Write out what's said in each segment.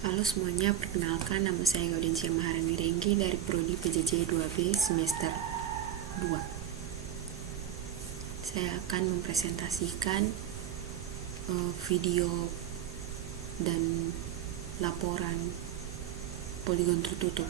Halo semuanya, perkenalkan nama saya Gaudensia Maharani Renggi dari Prodi PJJ 2B semester 2. Saya akan mempresentasikan video dan laporan poligon tertutup.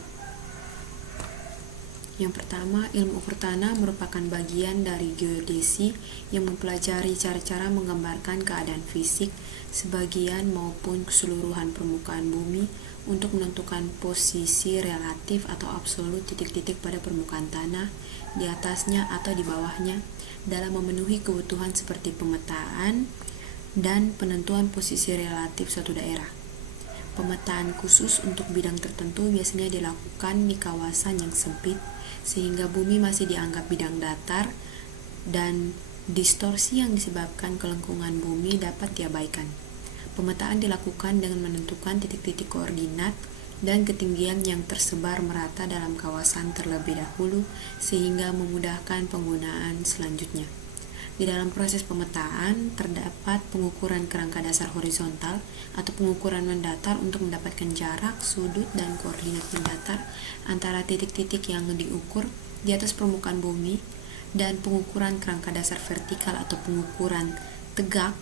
Yang pertama, ilmu ukur tanah merupakan bagian dari geodesi yang mempelajari cara-cara menggambarkan keadaan fisik sebagian maupun keseluruhan permukaan bumi untuk menentukan posisi relatif atau absolut titik-titik pada permukaan tanah, di atasnya atau di bawahnya, dalam memenuhi kebutuhan seperti pemetaan dan penentuan posisi relatif suatu daerah. Pemetaan khusus untuk bidang tertentu biasanya dilakukan di kawasan yang sempit, sehingga bumi masih dianggap bidang datar dan distorsi yang disebabkan kelengkungan bumi dapat diabaikan. Pemetaan dilakukan dengan menentukan titik-titik koordinat dan ketinggian yang tersebar merata dalam kawasan terlebih dahulu, sehingga memudahkan penggunaan selanjutnya. Di dalam proses pemetaan, terdapat pengukuran kerangka dasar horizontal atau pengukuran mendatar untuk mendapatkan jarak, sudut, dan koordinat mendatar antara titik-titik yang diukur di atas permukaan bumi, dan pengukuran kerangka dasar vertikal atau pengukuran tegak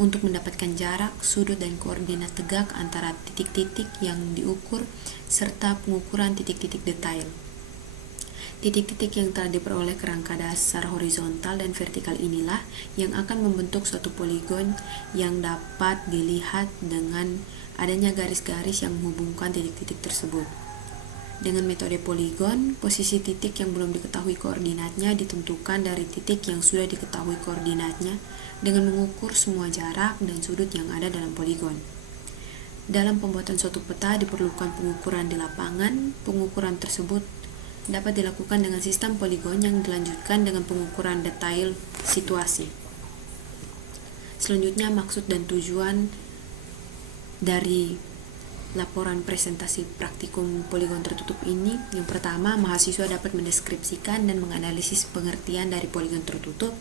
untuk mendapatkan jarak, sudut, dan koordinat tegak antara titik-titik yang diukur, serta pengukuran titik-titik detail. Titik-titik yang telah diperoleh kerangka dasar horizontal dan vertikal inilah yang akan membentuk suatu poligon yang dapat dilihat dengan adanya garis-garis yang menghubungkan titik-titik tersebut. Dengan metode poligon, posisi titik yang belum diketahui koordinatnya ditentukan dari titik yang sudah diketahui koordinatnya dengan mengukur semua jarak dan sudut yang ada dalam poligon. Dalam pembuatan suatu peta diperlukan pengukuran di lapangan. Pengukuran tersebut dapat dilakukan dengan sistem poligon yang dilanjutkan dengan pengukuran detail situasi. Selanjutnya, maksud dan tujuan dari laporan presentasi praktikum poligon tertutup ini. Yang pertama, mahasiswa dapat mendeskripsikan dan menganalisis pengertian dari poligon tertutup.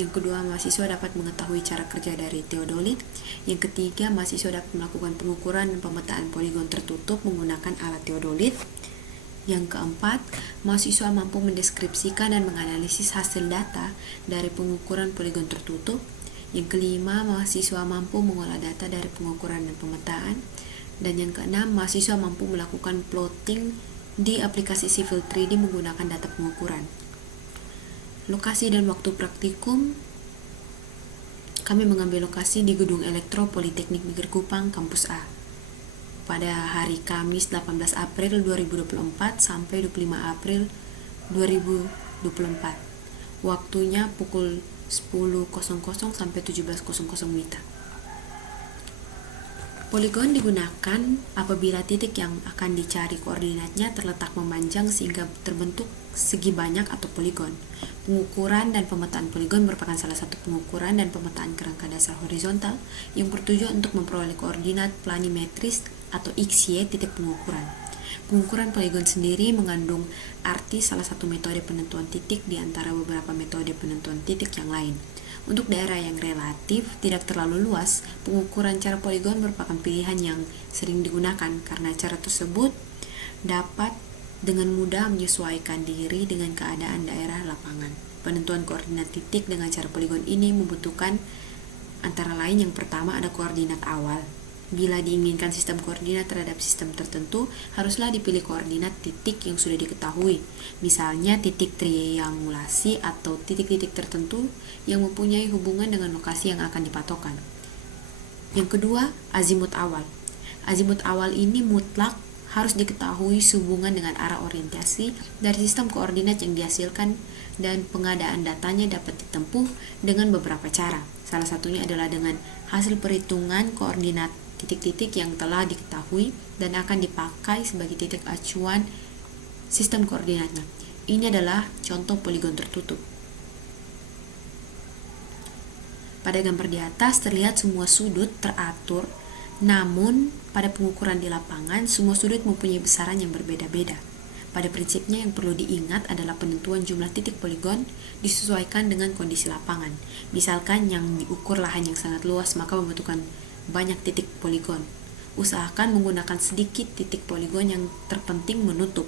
Yang kedua, mahasiswa dapat mengetahui cara kerja dari teodolit. Yang ketiga, mahasiswa dapat melakukan pengukuran dan pemetaan poligon tertutup menggunakan alat teodolit. Yang keempat, mahasiswa mampu mendeskripsikan dan menganalisis hasil data dari pengukuran poligon tertutup. Yang kelima, mahasiswa mampu mengolah data dari pengukuran dan pemetaan. Dan yang keenam, mahasiswa mampu melakukan plotting di aplikasi Civil 3D menggunakan data pengukuran. Lokasi dan waktu praktikum, kami mengambil lokasi di Gedung Elektro Politeknik Negeri Kupang, Kampus A, pada hari Kamis 18 April 2024 sampai 25 April 2024. Waktunya pukul 10.00 sampai 17.00 WITA. Poligon digunakan apabila titik yang akan dicari koordinatnya terletak memanjang sehingga terbentuk segi banyak atau poligon. Pengukuran dan pemetaan poligon merupakan salah satu pengukuran dan pemetaan kerangka dasar horizontal yang bertujuan untuk memperoleh koordinat planimetris atau XY titik pengukuran. Pengukuran poligon sendiri mengandung arti salah satu metode penentuan titik di antara beberapa metode penentuan titik yang lain. Untuk daerah yang relatif tidak terlalu luas, pengukuran cara poligon merupakan pilihan yang sering digunakan karena cara tersebut dapat dengan mudah menyesuaikan diri dengan keadaan daerah lapangan. Penentuan koordinat titik dengan cara poligon ini membutuhkan antara lain yang pertama ada koordinat awal. Bila diinginkan sistem koordinat terhadap sistem tertentu, haruslah dipilih koordinat titik yang sudah diketahui, misalnya titik triangulasi atau titik-titik tertentu yang mempunyai hubungan dengan lokasi yang akan dipatokan. Yang kedua, azimut awal. Azimut awal ini mutlak harus diketahui sehubungan dengan arah orientasi dari sistem koordinat yang dihasilkan, dan pengadaan datanya dapat ditempuh dengan beberapa cara. Salah satunya adalah dengan hasil perhitungan koordinat titik-titik yang telah diketahui dan akan dipakai sebagai titik acuan sistem koordinatnya. Ini adalah contoh poligon tertutup. Pada gambar di atas terlihat semua sudut teratur, namun pada pengukuran di lapangan semua sudut mempunyai besaran yang berbeda-beda. Pada prinsipnya yang perlu diingat adalah penentuan jumlah titik poligon disesuaikan dengan kondisi lapangan. Misalkan yang diukur lahan yang sangat luas maka membutuhkan banyak titik poligon. Usahakan menggunakan sedikit titik poligon yang terpenting menutup.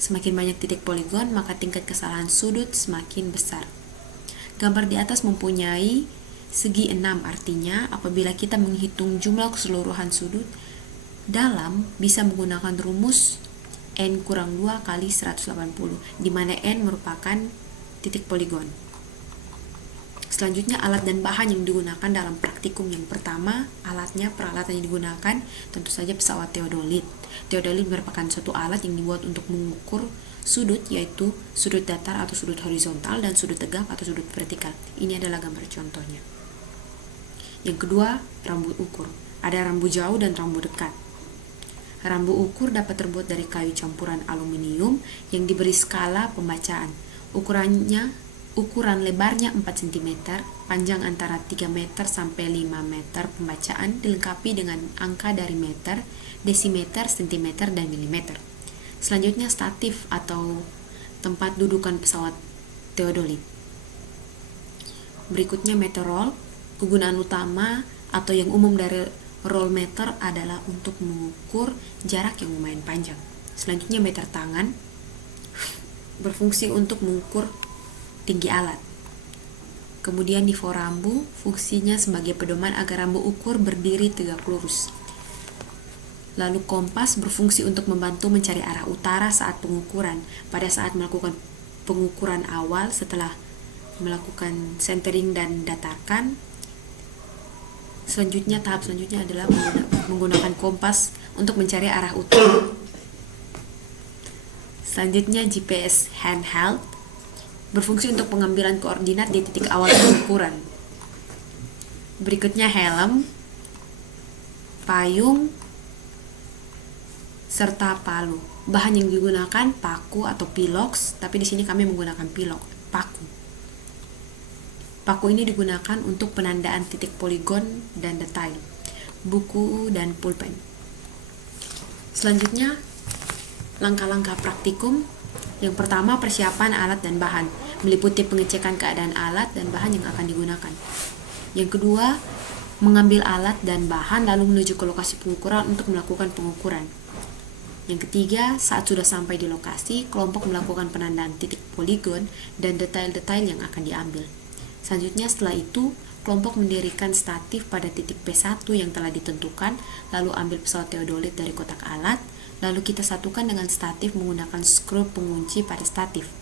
Semakin banyak titik poligon, maka tingkat kesalahan sudut semakin besar. Gambar di atas mempunyai segi 6, artinya apabila kita menghitung jumlah keseluruhan sudut dalam, bisa menggunakan rumus N kurang 2 kali 180, di mana N merupakan titik poligon. Selanjutnya, alat dan bahan yang digunakan dalam praktikum yang pertama. Peralatan yang digunakan tentu saja pesawat teodolit. Teodolit merupakan suatu alat yang dibuat untuk mengukur sudut, yaitu sudut datar atau sudut horizontal dan sudut tegak atau sudut vertikal. Ini adalah gambar contohnya. Yang kedua, rambu ukur. Ada rambu jauh dan rambu dekat. Rambu ukur dapat terbuat dari kayu campuran aluminium yang diberi skala pembacaan. Ukuran lebarnya 4 cm, panjang antara 3 meter sampai 5 meter. Pembacaan dilengkapi dengan angka dari meter, desimeter, sentimeter, dan milimeter. Selanjutnya, statif atau tempat dudukan pesawat teodolit. Berikutnya, meter roll. Kegunaan utama atau yang umum dari roll meter adalah untuk mengukur jarak yang lumayan panjang. Selanjutnya, meter tangan berfungsi untuk mengukur tinggi alat. Kemudian nifo rambu, fungsinya sebagai pedoman agar rambu ukur berdiri tegak lurus. Lalu kompas berfungsi untuk membantu mencari arah utara saat pengukuran. Pada saat melakukan pengukuran awal setelah melakukan centering dan datarkan. Tahap selanjutnya adalah menggunakan kompas untuk mencari arah utara. Selanjutnya, GPS handheld berfungsi untuk pengambilan koordinat di titik awal pengukuran. Berikutnya, helm, payung, serta palu. Bahan yang digunakan paku atau pilox, tapi di sini kami menggunakan paku. Paku ini digunakan untuk penandaan titik poligon dan detail. Buku dan pulpen. Selanjutnya, langkah-langkah praktikum. Yang pertama, persiapan alat dan bahan, meliputi pengecekan keadaan alat dan bahan yang akan digunakan. Yang kedua, mengambil alat dan bahan lalu menuju ke lokasi pengukuran untuk melakukan pengukuran. Yang ketiga, saat sudah sampai di lokasi, kelompok melakukan penandaan titik poligon dan detail-detail yang akan diambil. Selanjutnya, setelah itu, kelompok mendirikan statif pada titik P1 yang telah ditentukan, lalu ambil pesawat teodolit dari kotak alat, lalu kita satukan dengan statif menggunakan skru pengunci pada statif.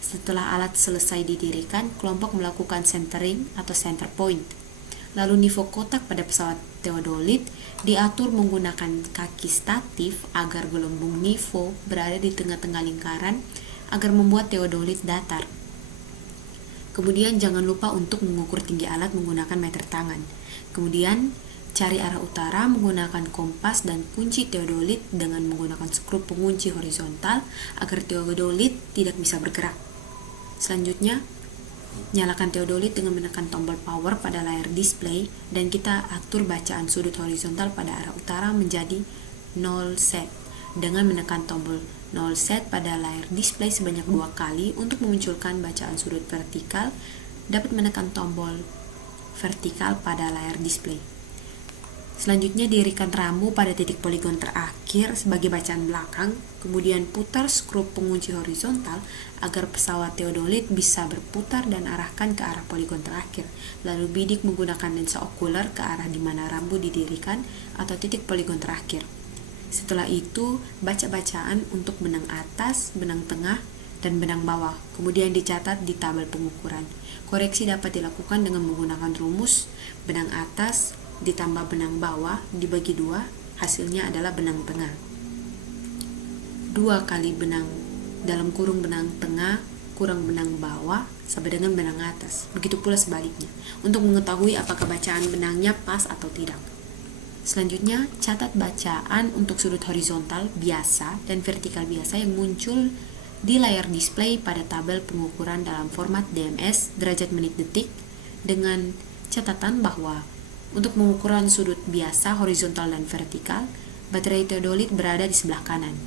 Setelah alat selesai didirikan, kelompok melakukan centering atau center point. Lalu nifo kotak pada pesawat teodolit diatur menggunakan kaki statif agar gelembung nifo berada di tengah-tengah lingkaran agar membuat teodolit datar. Kemudian jangan lupa untuk mengukur tinggi alat menggunakan meter tangan. Kemudian cari arah utara menggunakan kompas dan kunci teodolit dengan menggunakan skru pengunci horizontal agar teodolit tidak bisa bergerak. Selanjutnya, nyalakan teodolit dengan menekan tombol power pada layar display dan kita atur bacaan sudut horizontal pada arah utara menjadi 0 set dengan menekan tombol 0 set pada layar display sebanyak 2 kali. Untuk memunculkan bacaan sudut vertikal, dapat menekan tombol vertikal pada layar display. Selanjutnya, dirikan rambu pada titik poligon terakhir sebagai bacaan belakang, kemudian putar skru pengunci horizontal agar pesawat teodolit bisa berputar dan arahkan ke arah poligon terakhir. Lalu bidik menggunakan lensa okuler ke arah di mana rambu didirikan atau titik poligon terakhir. Setelah itu, baca bacaan untuk benang atas, benang tengah, dan benang bawah, kemudian dicatat di tabel pengukuran. Koreksi dapat dilakukan dengan menggunakan rumus benang atas ditambah benang bawah dibagi 2, hasilnya adalah benang tengah. 2 kali benang dalam kurung benang tengah kurang benang bawah sama dengan benang atas. Begitu pula sebaliknya, untuk mengetahui apakah bacaan benangnya pas atau tidak. Selanjutnya, catat bacaan untuk sudut horizontal biasa dan vertikal biasa yang muncul di layar display pada tabel pengukuran dalam format DMS derajat menit detik, dengan catatan bahwa untuk pengukuran sudut biasa, horizontal, dan vertikal, baterai teodolit berada di sebelah kanan.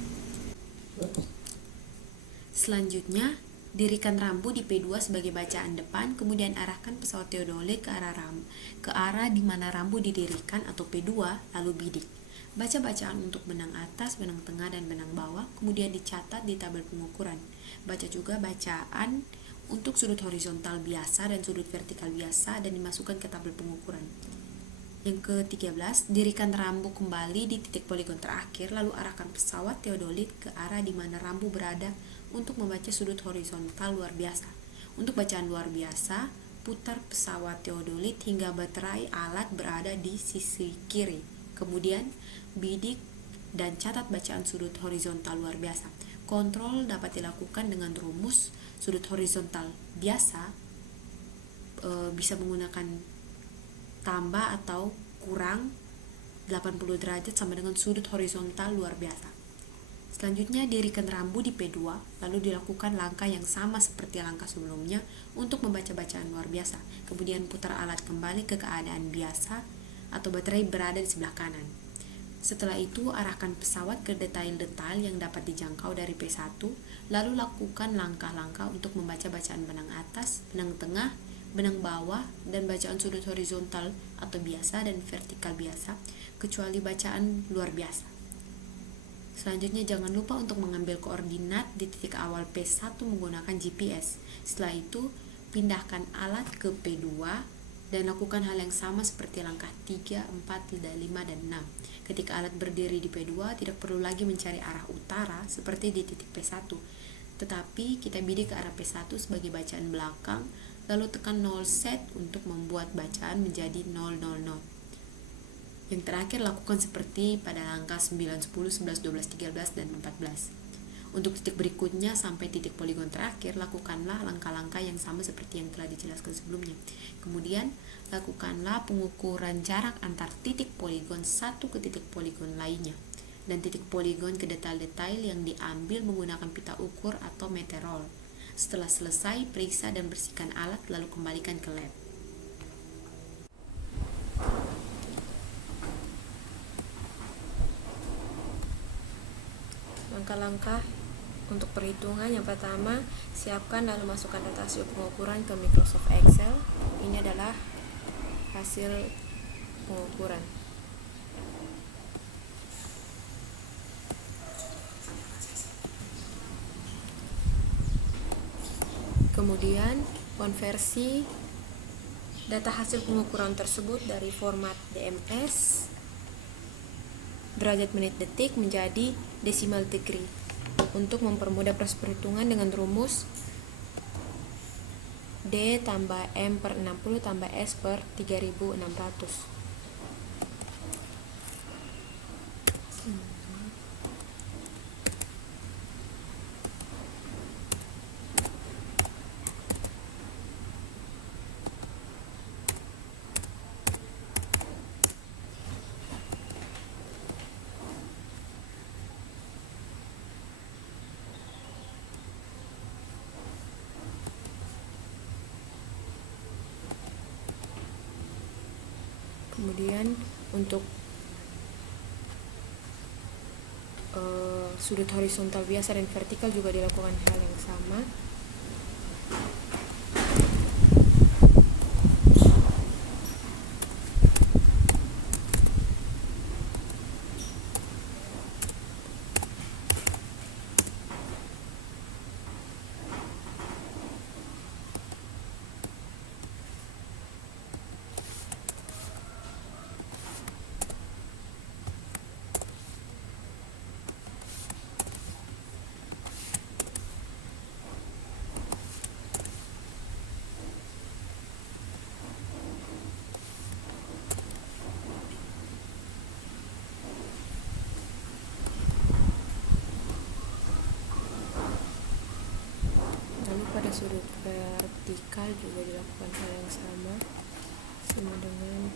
Selanjutnya, dirikan rambu di P2 sebagai bacaan depan, kemudian arahkan pesawat teodolit ke arah di mana rambu didirikan atau P2, lalu bidik. Baca bacaan untuk benang atas, benang tengah, dan benang bawah, kemudian dicatat di tabel pengukuran. Baca juga bacaan untuk sudut horizontal biasa dan sudut vertikal biasa dan dimasukkan ke tabel pengukuran. Yang ke-13, dirikan rambu kembali di titik poligon terakhir, lalu arahkan pesawat teodolit ke arah di mana rambu berada untuk membaca sudut horizontal luar biasa. Untuk bacaan luar biasa, putar pesawat teodolit hingga baterai alat berada di sisi kiri. Kemudian, bidik dan catat bacaan sudut horizontal luar biasa. Kontrol dapat dilakukan dengan rumus sudut horizontal biasa bisa menggunakan tambah atau kurang 80 derajat sama dengan sudut horizontal luar biasa. Selanjutnya, dirikan rambu di P2, lalu dilakukan langkah yang sama seperti langkah sebelumnya untuk membaca bacaan luar biasa. Kemudian putar alat kembali ke keadaan biasa atau baterai berada di sebelah kanan. Setelah itu, arahkan pesawat ke detail-detail yang dapat dijangkau dari P1, lalu lakukan langkah-langkah untuk membaca bacaan benang atas, benang tengah, benang bawah, dan bacaan sudut horizontal atau biasa dan vertikal biasa, kecuali bacaan luar biasa. Selanjutnya, jangan lupa untuk mengambil koordinat di titik awal P1 menggunakan GPS. Setelah itu, pindahkan alat ke P2 dan lakukan hal yang sama seperti langkah 3, 4, 5, dan 6. Ketika alat berdiri di P2, tidak perlu lagi mencari arah utara seperti di titik P1, tetapi kita bidik ke arah P1 sebagai bacaan belakang, lalu tekan 0 set untuk membuat bacaan menjadi 000. Yang terakhir, lakukan seperti pada langkah 9, 10, 11, 12, 13, dan 14. Untuk titik berikutnya sampai titik poligon terakhir, lakukanlah langkah-langkah yang sama seperti yang telah dijelaskan sebelumnya. Kemudian, lakukanlah pengukuran jarak antar titik poligon satu ke titik poligon lainnya, dan titik poligon ke detail-detail yang diambil menggunakan pita ukur atau meterol. Setelah selesai, periksa dan bersihkan alat, lalu kembalikan ke lab. Langkah-langkah untuk perhitungan: yang pertama, siapkan lalu masukkan data hasil pengukuran ke Microsoft Excel. Ini adalah hasil pengukuran. Kemudian, konversi data hasil pengukuran tersebut dari format DMS derajat menit detik menjadi decimal degree untuk mempermudah proses perhitungan dengan rumus D tambah M per 60 tambah S per 3600. Kemudian untuk sudut horizontal biasa dan vertikal juga dilakukan hal yang sama. Pada sudut vertikal juga dilakukan hal yang sama dengan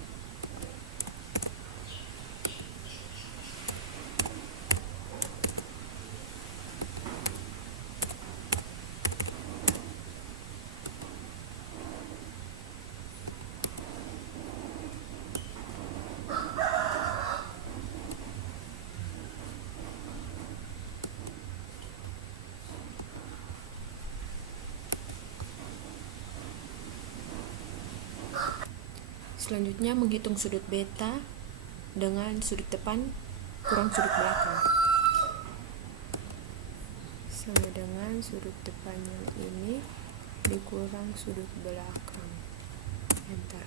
selanjutnya menghitung sudut beta dengan sudut depan kurang sudut belakang sama dengan sudut depan yang ini dikurang sudut belakang. Enter.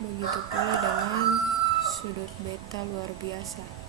Begitu pula dengan sudut beta luar biasa.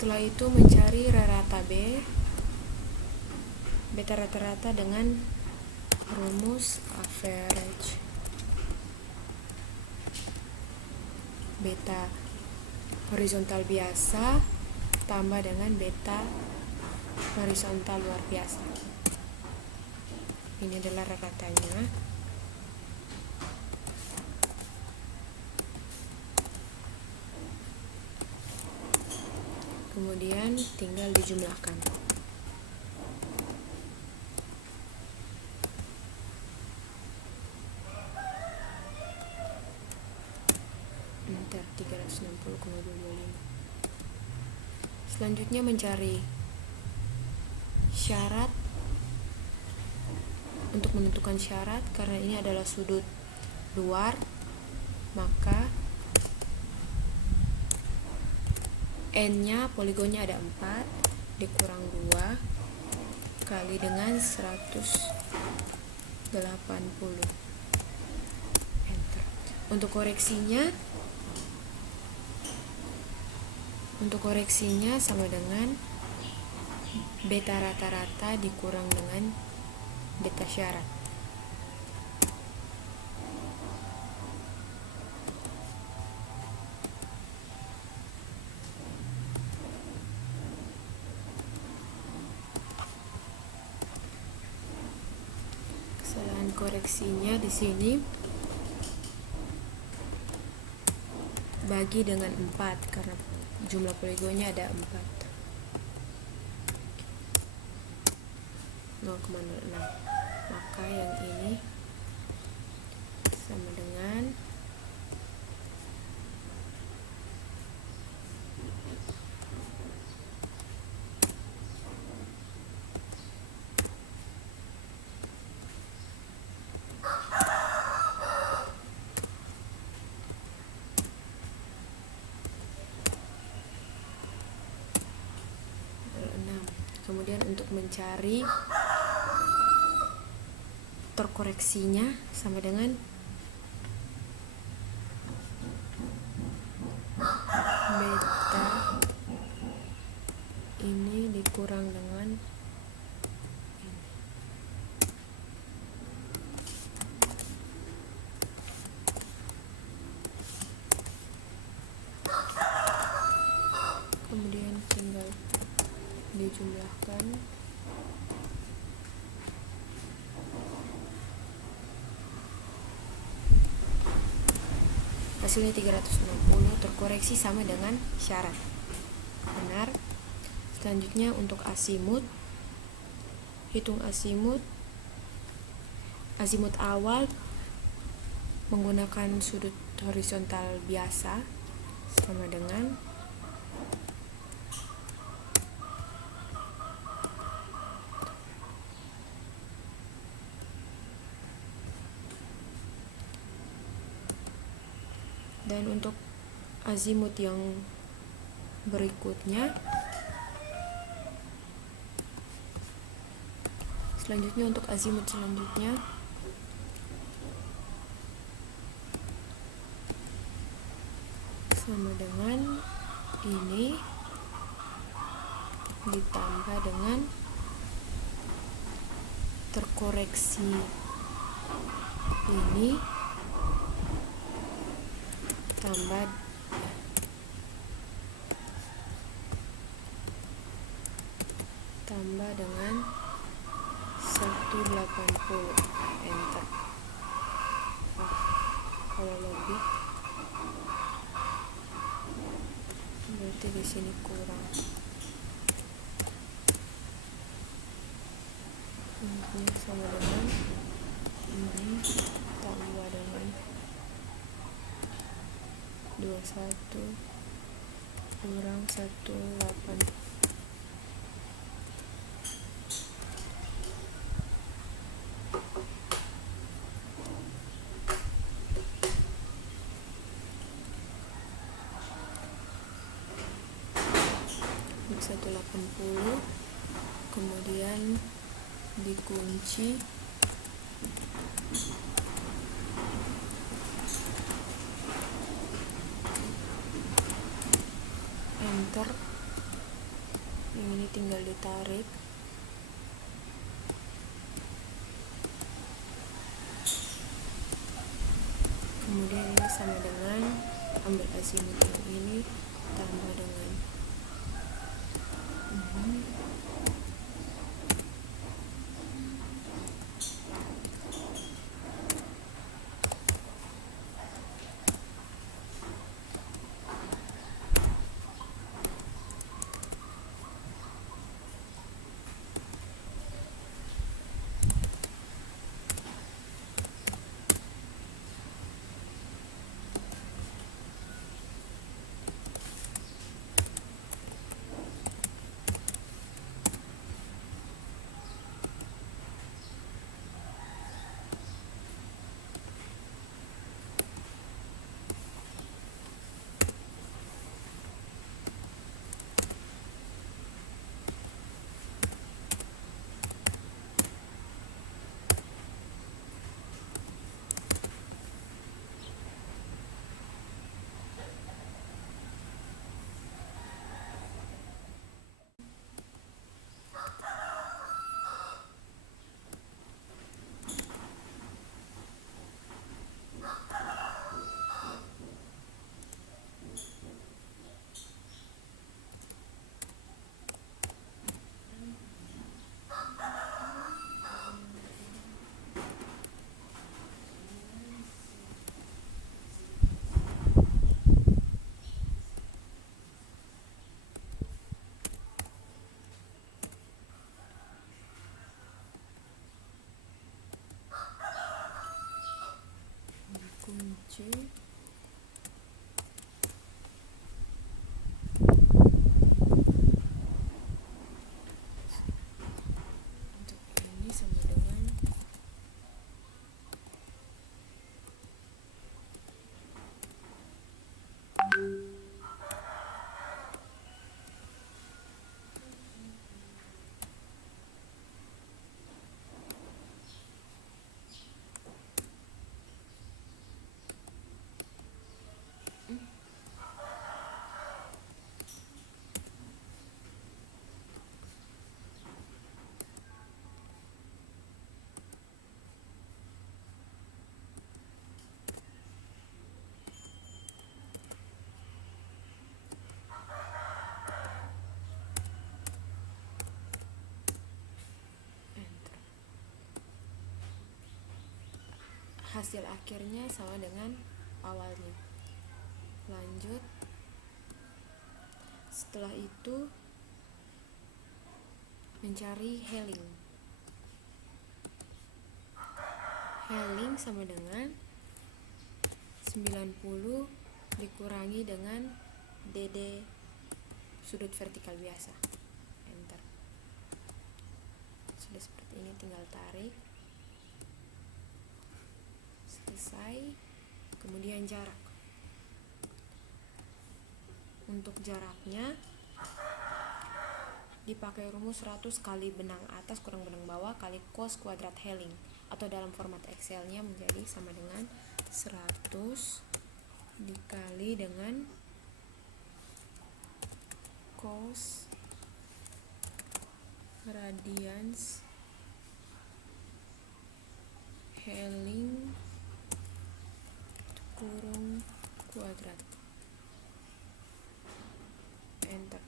Setelah itu mencari rata B, beta rata-rata dengan rumus average. Beta horizontal biasa tambah dengan beta horizontal luar biasa. Ini adalah rata-ratanya. Kemudian tinggal dijumlahkan. Enter. 360,225. Selanjutnya mencari syarat. Untuk menentukan syarat, karena ini adalah sudut luar, maka N-nya poligonnya ada 4 dikurang 2 kali dengan 180. Enter. Untuk koreksinya sama dengan beta rata-rata dikurang dengan beta syarat. Kesalahan koreksinya di sini bagi dengan 4 karena jumlah poligonnya ada 4. 0,06. Maka yang ini sama dengan Kemudian untuk mencari terkoreksinya sama dengan beta ini dikurang dengan ini. Kemudian tinggal dijumlahkan. Hasilnya 360 terkoreksi sama dengan syarat. Benar. Selanjutnya untuk azimut, hitung azimut awal menggunakan sudut horizontal biasa sama dengan dan untuk azimut yang berikutnya untuk azimut selanjutnya sama dengan ini ditambah dengan terkoreksi ini tambah dengan 180, enter. Kalau lebih berarti di sini kurang. Ini sama dengan ini tambah dengan 21 kurang 18. Ini 180, kemudian dikunci, enter. Yang ini tinggal ditarik, kemudian ini sama dengan ambil azimuth yang ini tambah dengan kunci, untuk ini sama dengan enter. Hasil akhirnya sama dengan awalnya. Lanjut, setelah itu mencari Helling. Helling sama dengan 90 dikurangi dengan DD sudut vertikal biasa, enter. Sudah seperti ini, tinggal tarik, selesai. Kemudian jarak. Untuk jaraknya dipakai rumus 100 kali benang atas kurang benang bawah kali cos kuadrat Helling, atau dalam format Excelnya menjadi sama dengan 100 dikali dengan cos radians Helling kurung kuadrat, enter.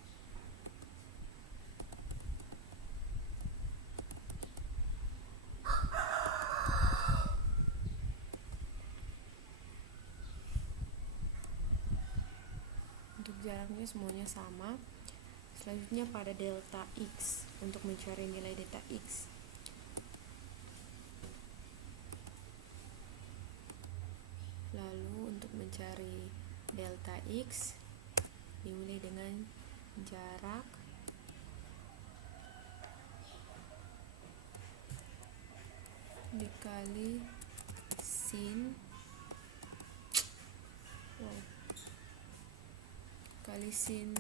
jaraknya semuanya sama. Selanjutnya pada delta x, untuk mencari nilai delta x. Lalu untuk mencari delta x dimulai dengan jarak dikali sin kali sin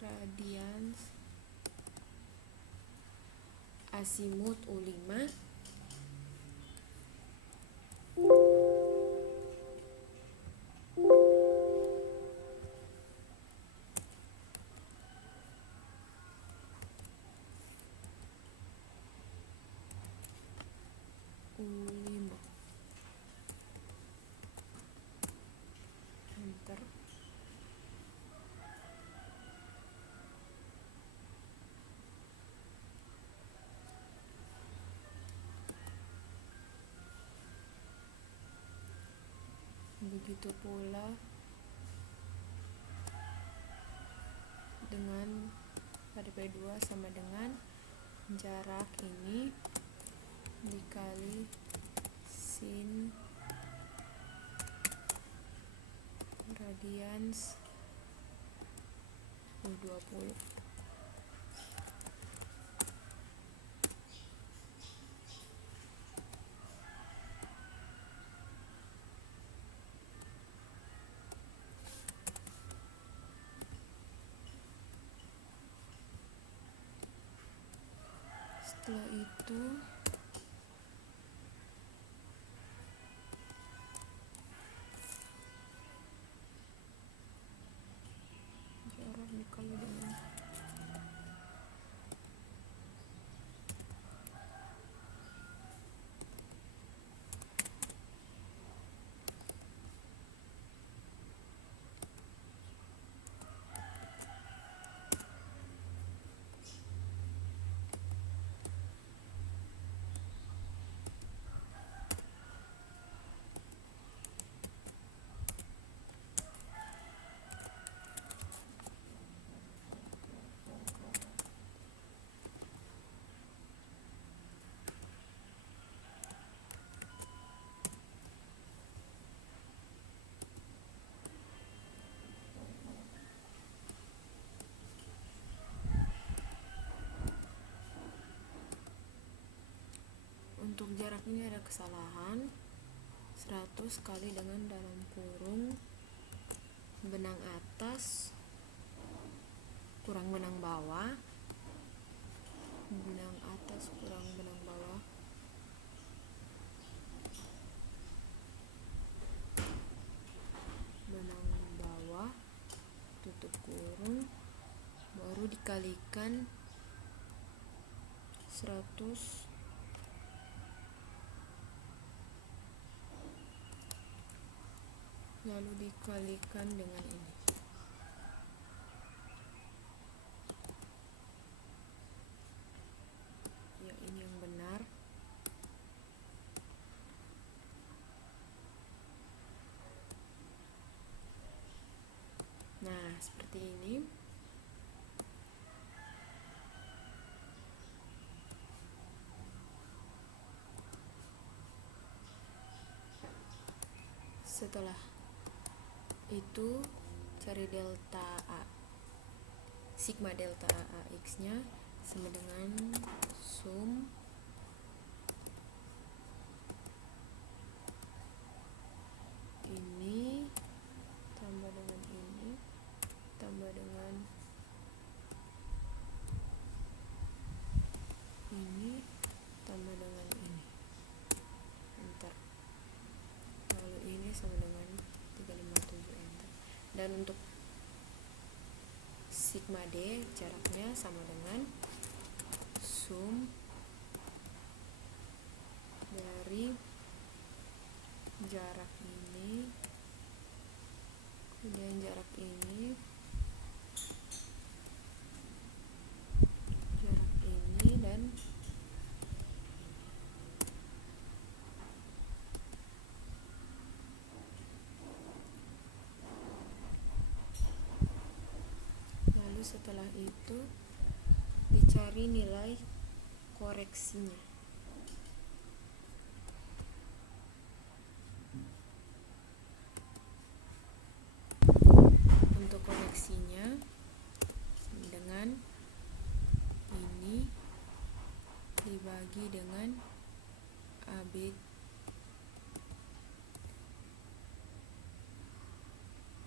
radians asimut U5 U5. Enter. Begitu pula dengan pada P2 sama dengan jarak ini dikali sin radians U20. Setelah itu jarak dikali dengan untuk jarak ini ada kesalahan. 100 kali dengan dalam kurung benang atas kurang benang bawah, benang atas kurang benang bawah, benang bawah tutup kurung, baru dikalikan 100 lalu dikalikan dengan ini. Ya, ini yang benar. Nah, seperti ini. Setelah itu cari delta A, sigma delta AX nya sama dengan sum ini tambah dengan ini tambah dengan ini tambah dengan ini. Enter. Lalu ini sama dengan 357. Enter. Dan untuk sigma D jaraknya sama dengan sum dari jarak ini kemudian jarak ini, jarak ini, dan setelah itu dicari nilai koreksinya. Untuk koreksinya dengan ini dibagi dengan AB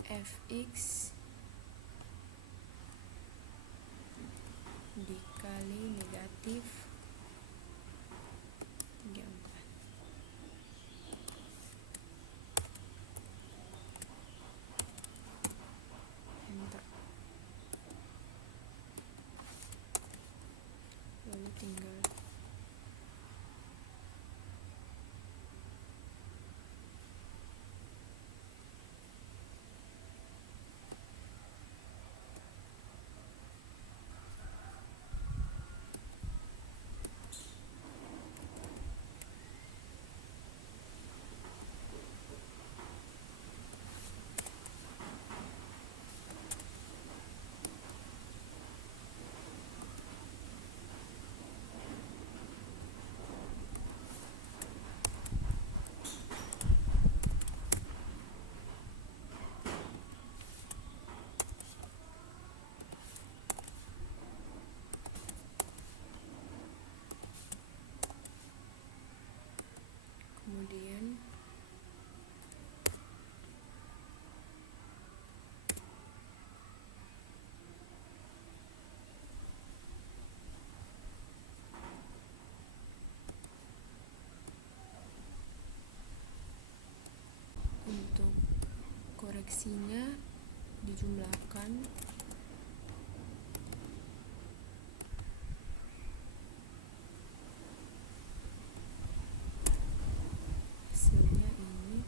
fx dikali negatif 34. Enter. Lalu tinggal kemudian untuk koreksinya dijumlahkan hasilnya ini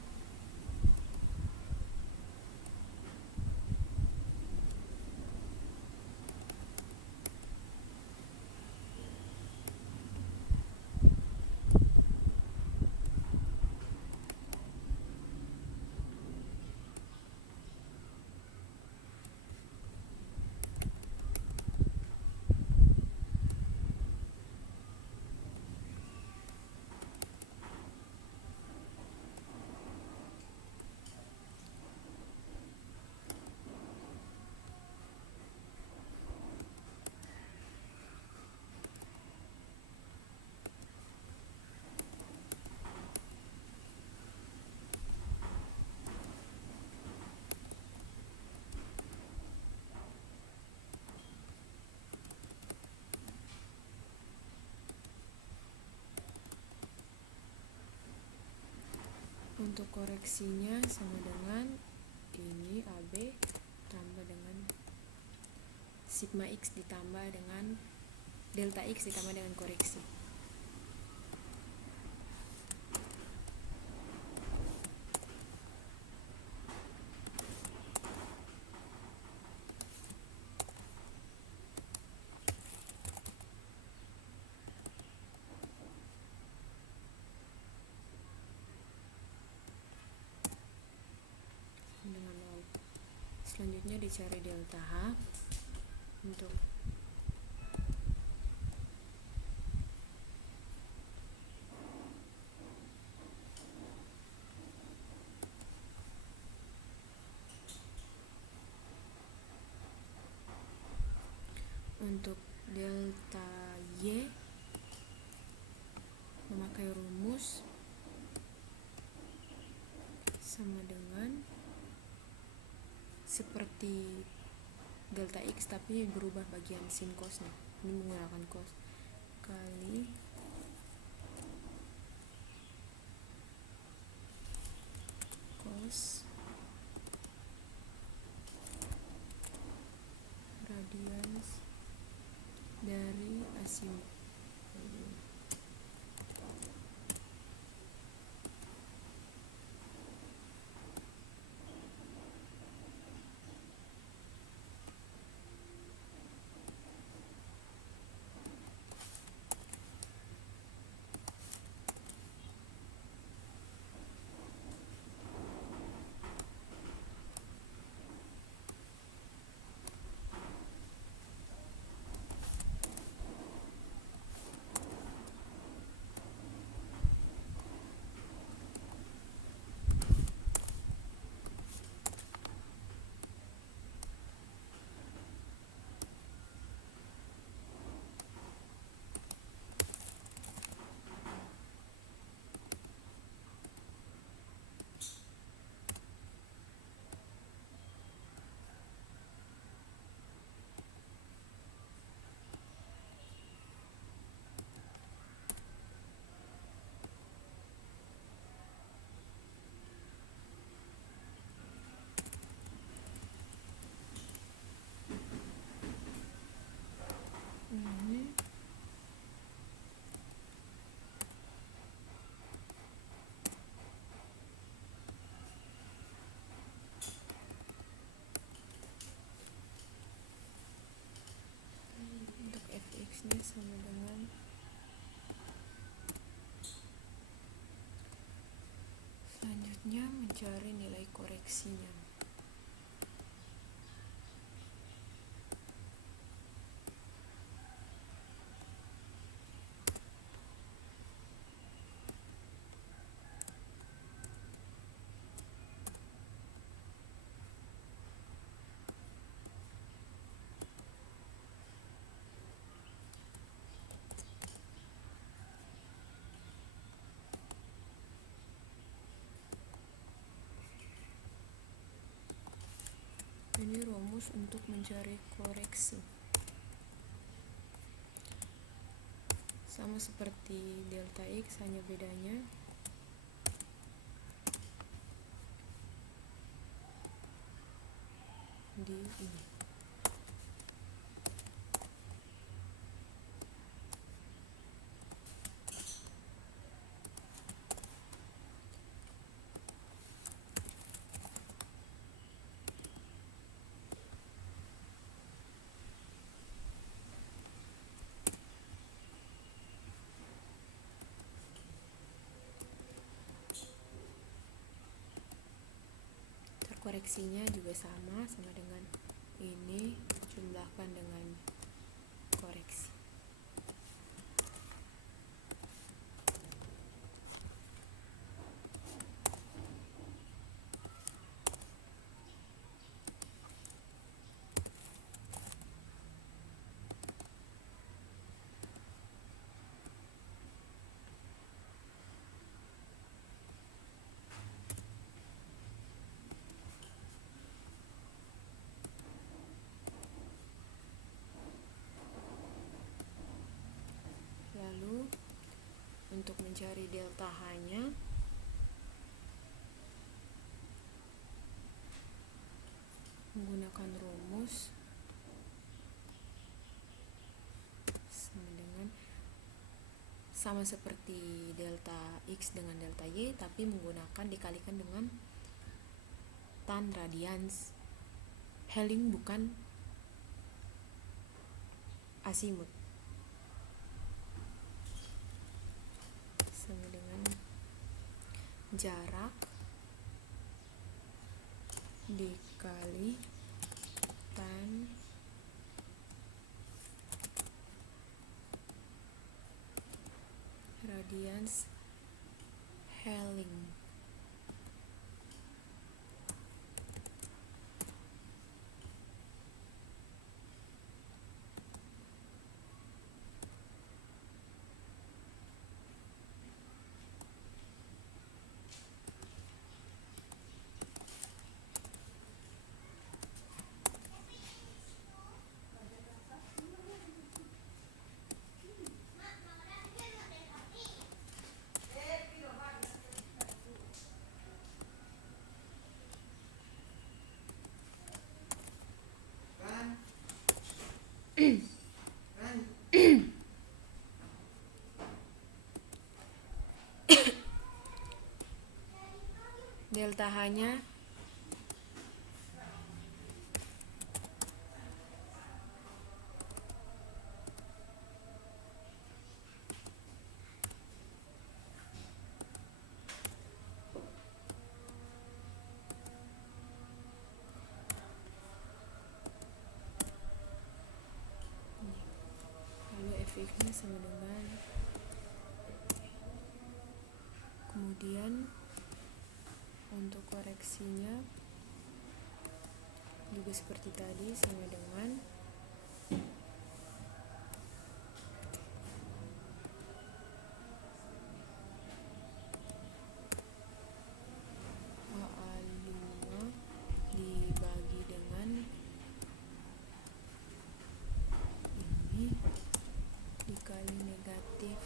untuk koreksinya sama dengan ini AB tambah dengan sigma X ditambah dengan delta X ditambah dengan koreksi. Dengan 0. Selanjutnya dicari delta H untuk delta Y memakai rumus sama dengan seperti delta X tapi berubah bagian sin cosnya. Ini menggunakan cos kali cos radians dari asimut. sama dengan selanjutnya mencari nilai koreksinya. Ini rumus untuk mencari koreksi. Sama seperti delta X, hanya bedanya di ini. Koreksinya juga sama dengan ini, jumlahkan dengan koreksi. Lalu untuk mencari delta H-nya, menggunakan rumus sama seperti delta X dengan delta Y, tapi menggunakan dikalikan dengan tan radians Helling, bukan asimut. Sama dengan jarak dikali tan radians Helling. Delta H-nya fx-nya sama dengan, kemudian untuk koreksinya juga seperti tadi, sama dengan AA5 dibagi dengan ini dikali negatif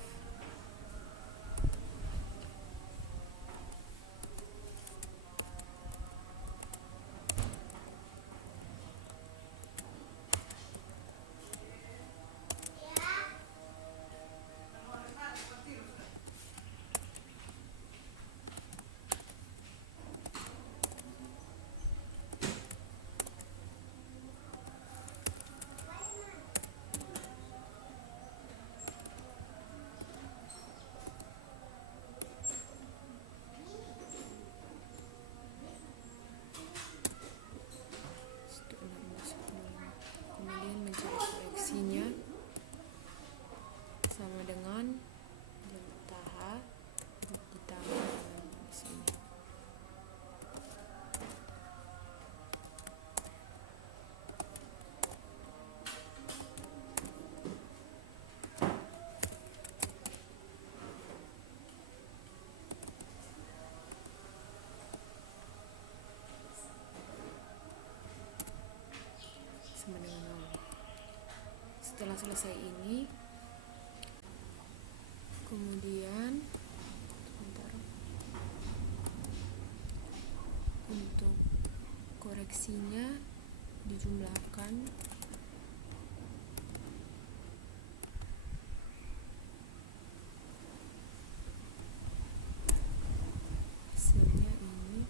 Setelah selesai ini, kemudian sebentar, untuk koreksinya dijumlahkan hasilnya ini.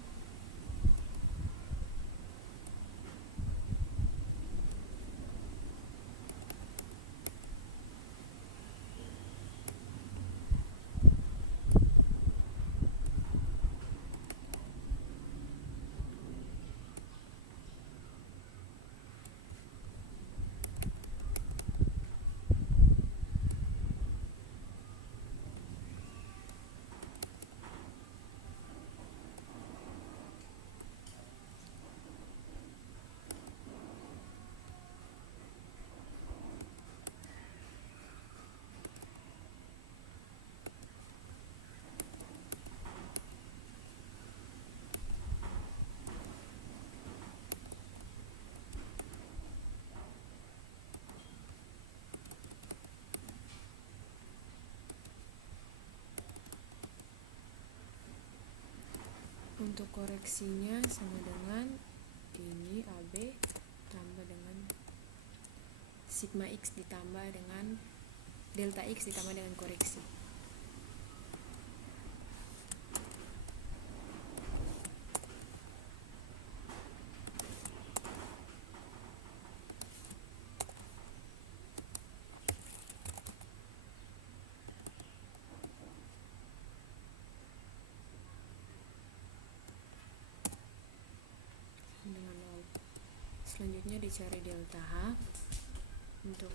Untuk koreksinya sama dengan ini AB tambah dengan sigma X ditambah dengan delta X ditambah dengan koreksi. Dengan 0. Selanjutnya dicari delta H untuk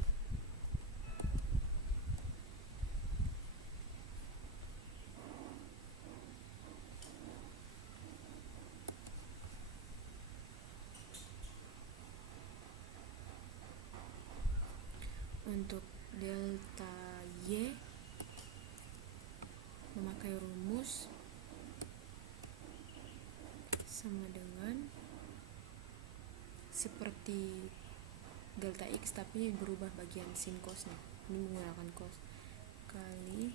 delta Y memakai rumus sama dengan seperti delta X tapi berubah bagian sin cosnya. Ini menggunakan cos kali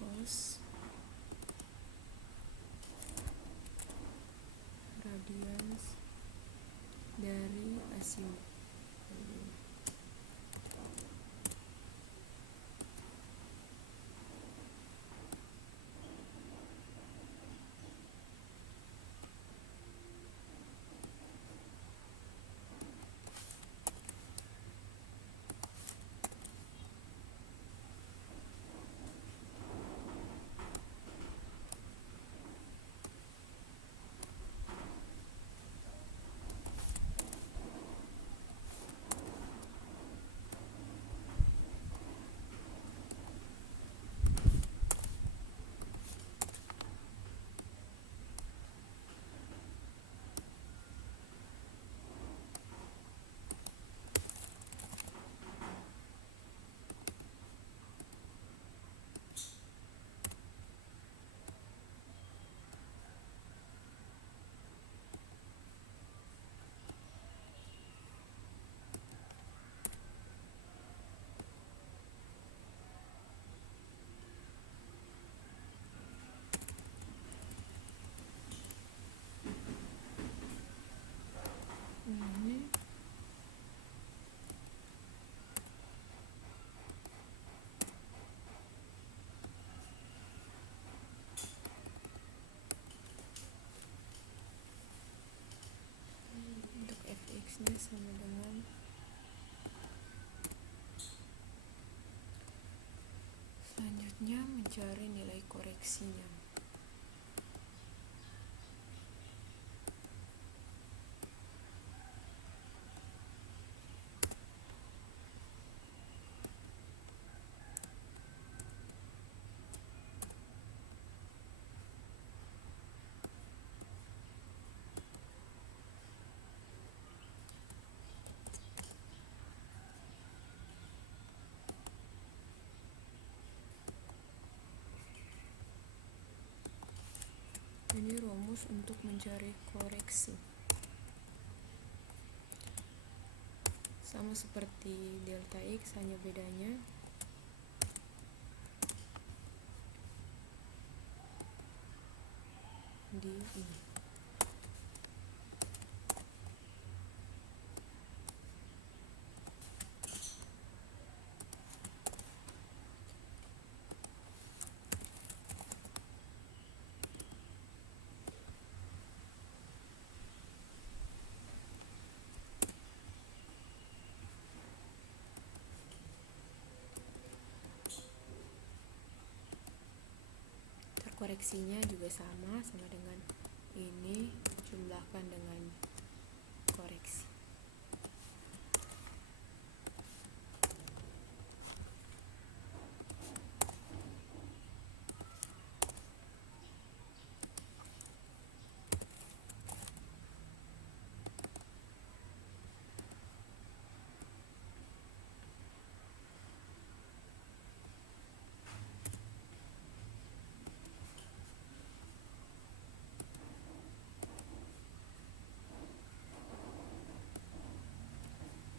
cos radians dari asimut. Ini untuk fx nya sama dengan selanjutnya mencari nilai koreksinya. Ini rumus untuk mencari koreksi. sama seperti delta X, hanya bedanya di ini. Koreksinya juga sama dengan ini, jumlahkan dengan koreksi.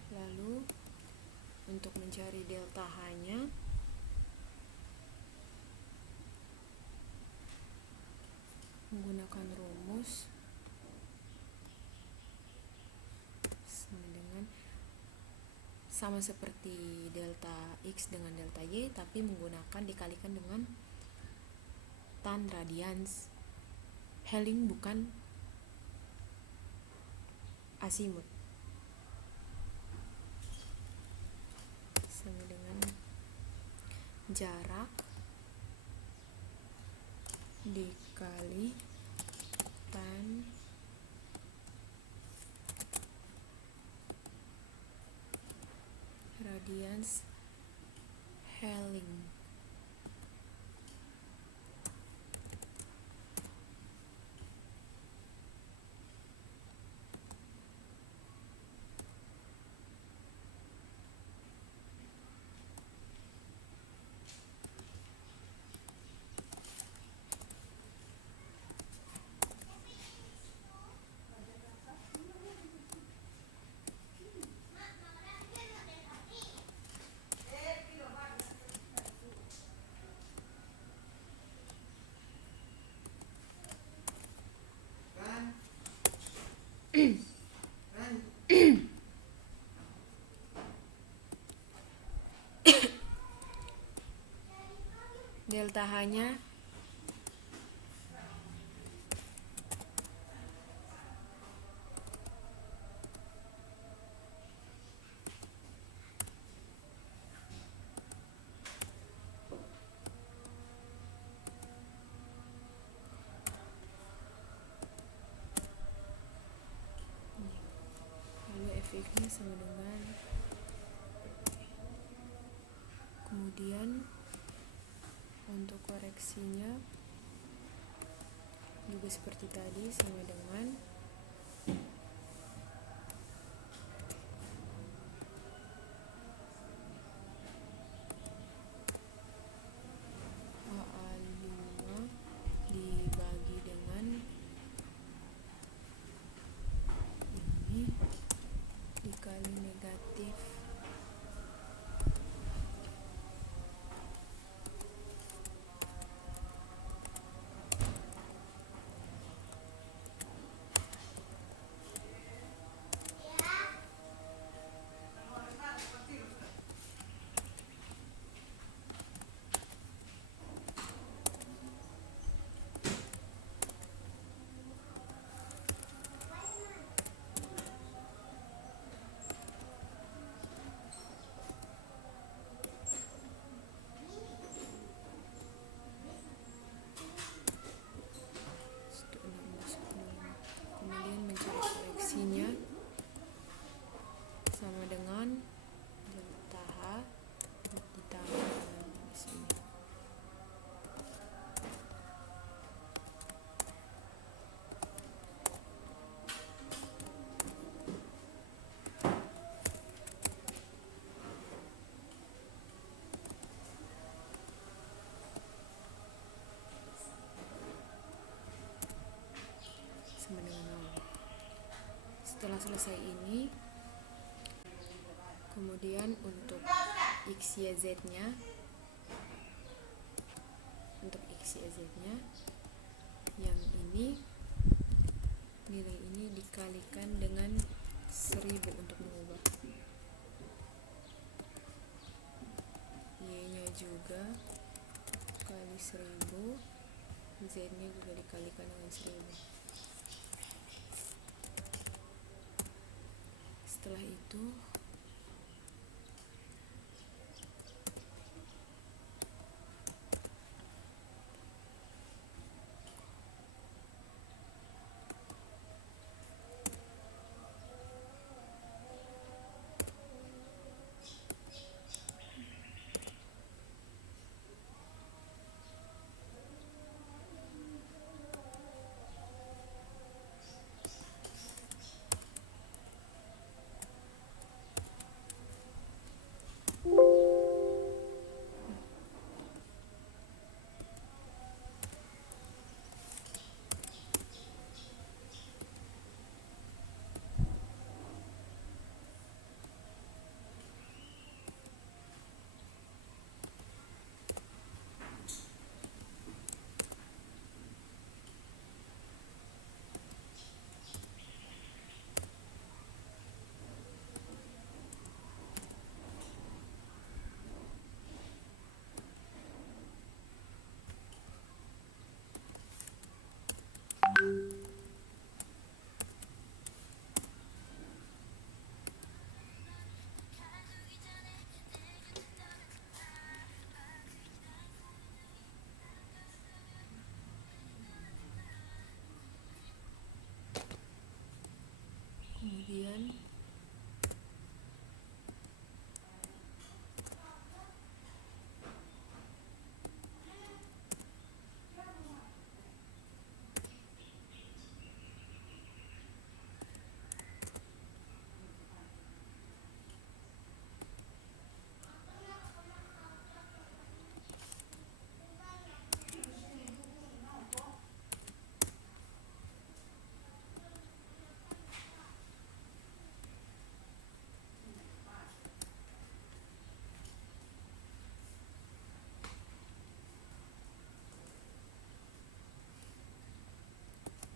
Lalu untuk mencari delta H-nya, menggunakan rumus sama seperti delta X dengan delta Y, tapi menggunakan dikalikan dengan tan radians Helling, bukan asimut. Sama dengan jarak dikali tan radians Helling. Delta H-nya fx-nya sama dengan, kemudian untuk koreksinya juga seperti tadi, sama dengan AA5 dibagi dengan ini dikali negatif kemudian mencari koreksinya sama dengan delta H ditambah dengan sini. Sama dengan 0. Setelah selesai ini, Kemudian untuk x, y, z nya, yang ini, nilai ini dikalikan dengan 1000 untuk mengubah. Y nya juga kali 1000, z nya juga dikalikan dengan 1000. Setelah itu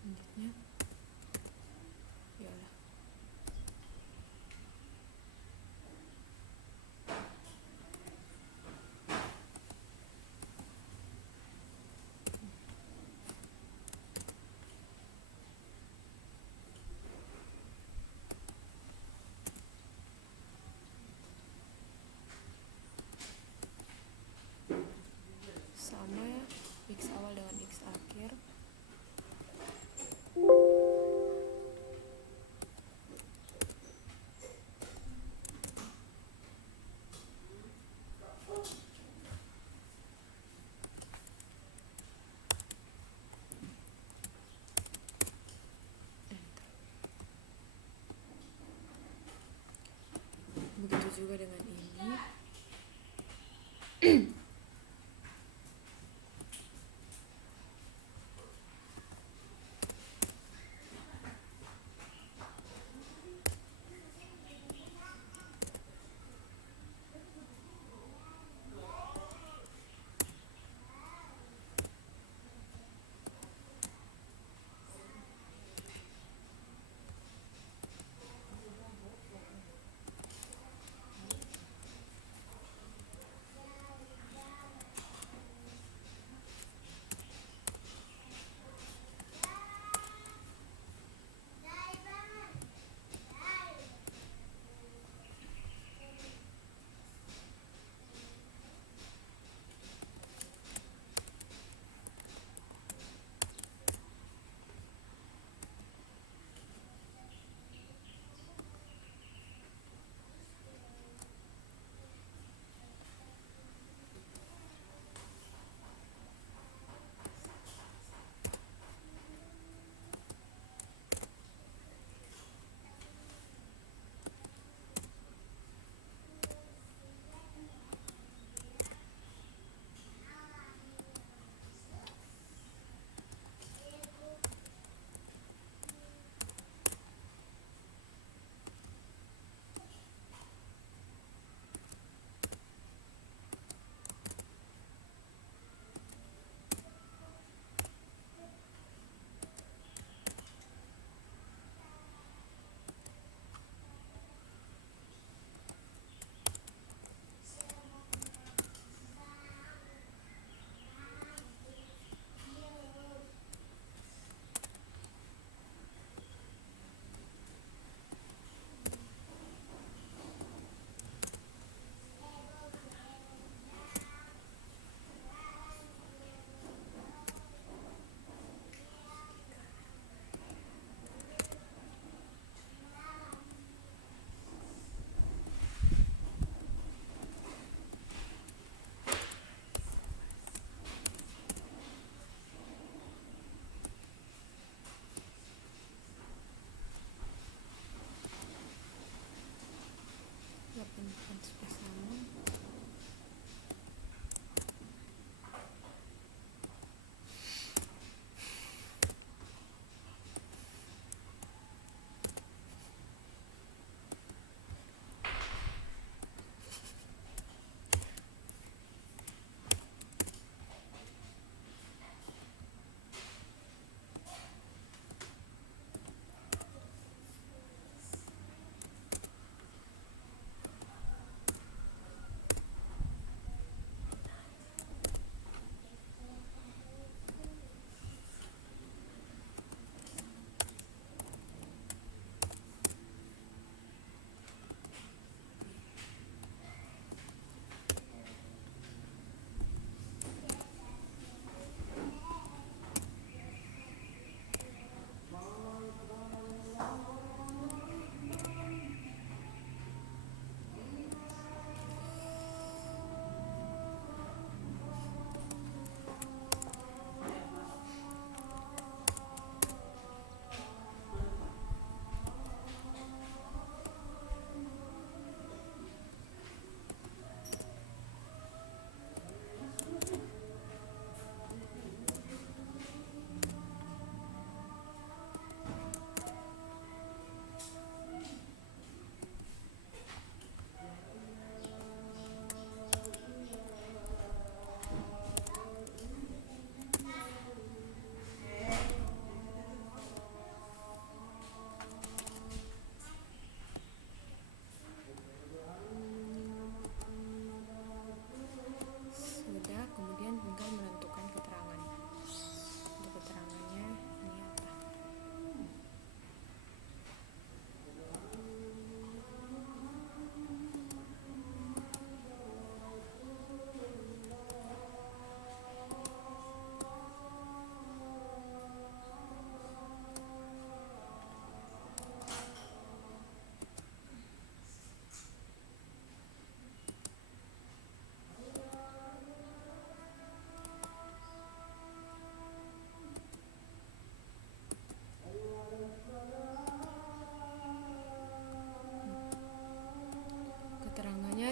selanjutnya ialah sama x awal dengan x akhir begitu juga dengan ini.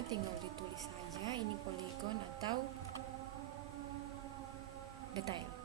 tinggal ditulis saja ini poligon atau detail.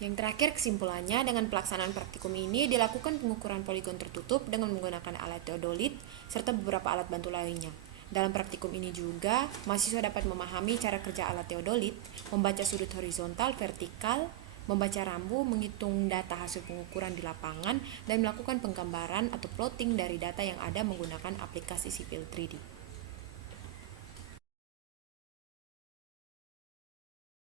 Yang terakhir, kesimpulannya, dengan pelaksanaan praktikum ini dilakukan pengukuran poligon tertutup dengan menggunakan alat teodolit serta beberapa alat bantu lainnya. Dalam praktikum ini juga, mahasiswa dapat memahami cara kerja alat teodolit, membaca sudut horizontal, vertikal, membaca rambu, menghitung data hasil pengukuran di lapangan, dan melakukan penggambaran atau plotting dari data yang ada menggunakan aplikasi Civil 3D.